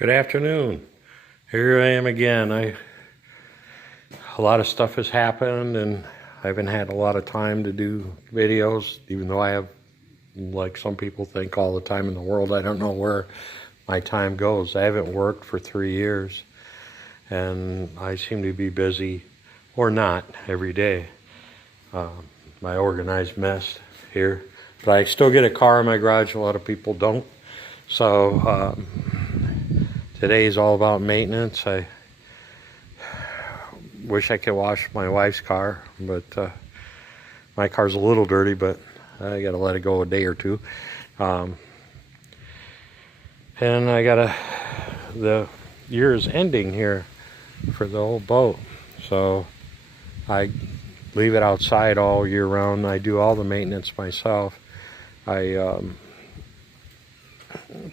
Good afternoon. Here I am again. A lot of stuff has happened and I haven't had a lot of time to do videos, even though I have, like some people think, all the time in the world. I don't know where my time goes. I haven't worked for 3 years and I seem to be busy, or not, every day. My organized mess here. But I still get a car in my garage. A lot of people don't. So today is all about maintenance. I wish I could wash my wife's car, but my car's a little dirty, but I gotta let it go a day or two. And the year is ending here for the old boat, so I leave it outside all year round. I do all the maintenance myself. I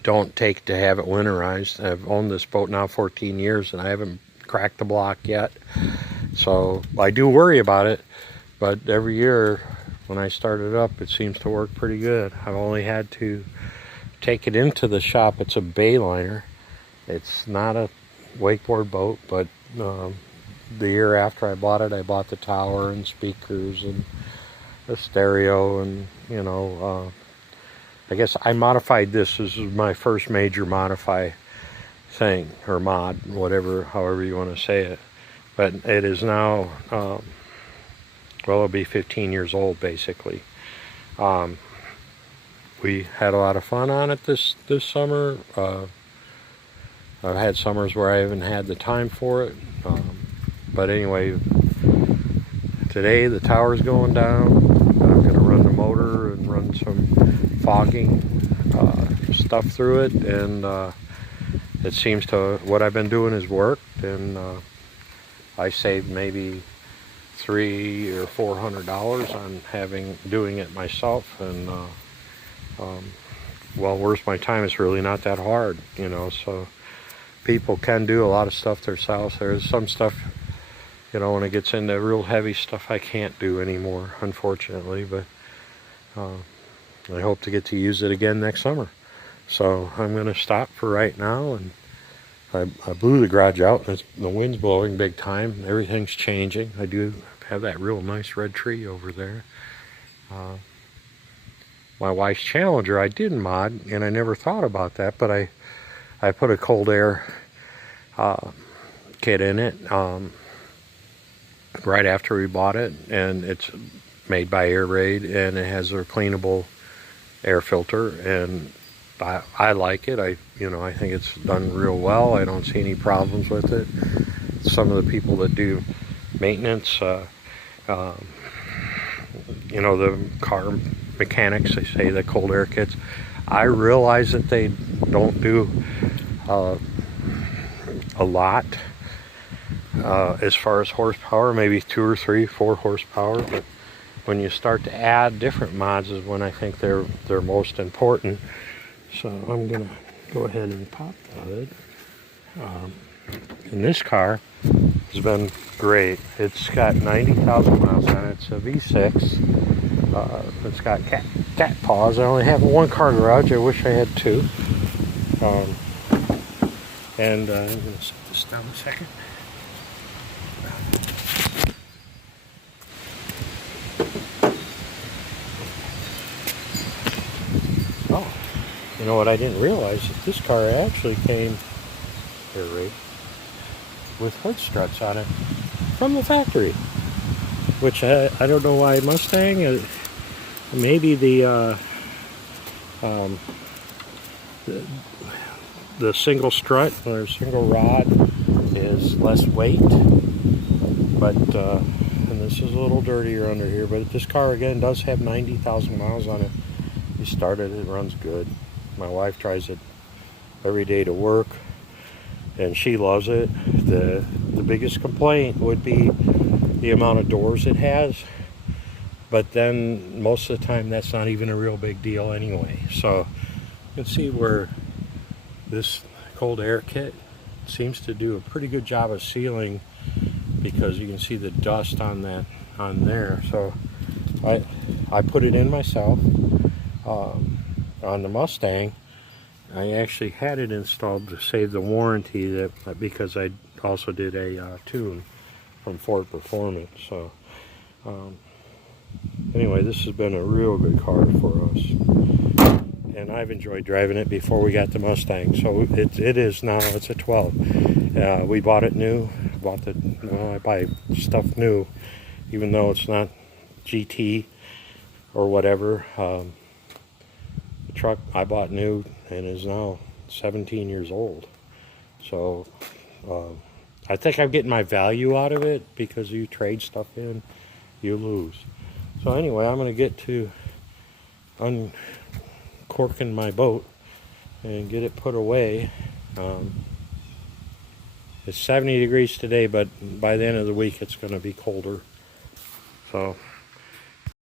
don't take to have it winterized. I've owned this boat now 14 years and I haven't cracked the block yet, so I do worry about it, but every year when I start it up, it seems to work pretty good. I've only had to take it into the shop. It's a bayliner. It's not a wakeboard boat, but the year after I bought it, I bought the tower and speakers and the stereo, and I guess I modified this. This is my first major modify thing, or mod, whatever, however you want to say it. But it is now, well, it'll be 15 years old, basically. We had a lot of fun on it this summer. I've had summers where I haven't had the time for it. But anyway, today the tower's going down. I'm going to run the motor and run some fogging stuff through it, and it seems to, what I've been doing has worked, and I saved maybe $300 or $400 on doing it myself. And well, where's my time? It's really not that hard, so people can do a lot of stuff themselves. There's some stuff, when it gets into real heavy stuff, I can't do anymore, unfortunately, but I hope to get to use it again next summer. So I'm going to stop for right now, and I blew the garage out, and the wind's blowing big time. Everything's changing. I do have that real nice red tree over there. My wife's Challenger I did mod, and I never thought about that, but I put a cold air kit in it right after we bought it, and it's made by Air Raid, and it has a cleanable air filter, and I like it. I think it's done real well. I don't see any problems with it. Some of the people that do maintenance, the car mechanics, they say the cold air kits. I realize that they don't do a lot as far as horsepower, maybe 2 or 3, 4 horsepower, but when you start to add different mods is when I think they're most important. So I'm gonna go ahead and pop the hood. And this car has been great. It's got 90,000 miles on it. It's a V6. It's got cat paws. I only have one car garage. I wish I had 2. And I'm gonna set this down a second. Oh, you know what I didn't realize? That this car actually came with hood struts on it from the factory, which I don't know why Mustang. Maybe the single strut or single rod is less weight, but and this is a little dirtier under here. But this car again does have 90,000 miles on it. We started it, runs good. My wife drives it every day to work, and she loves it. The biggest complaint would be the amount of doors it has, but then most of the time that's not even a real big deal anyway. So you can see where this cold air kit seems to do a pretty good job of sealing, because you can see the dust on there. So I put it in myself on the Mustang, I actually had it installed to save the warranty, that because I also did a tune from Ford Performance. So anyway, this has been a real good car for us, and I've enjoyed driving it before we got the Mustang. So it is now, it's a 12. We bought it new. I buy stuff new, even though it's not GT or whatever. The truck I bought new and is now 17 years old. So I think I'm getting my value out of it, because you trade stuff in, you lose. So anyway, I'm going to get to uncorking my boat and get it put away. It's 70 degrees today, but by the end of the week it's going to be colder. So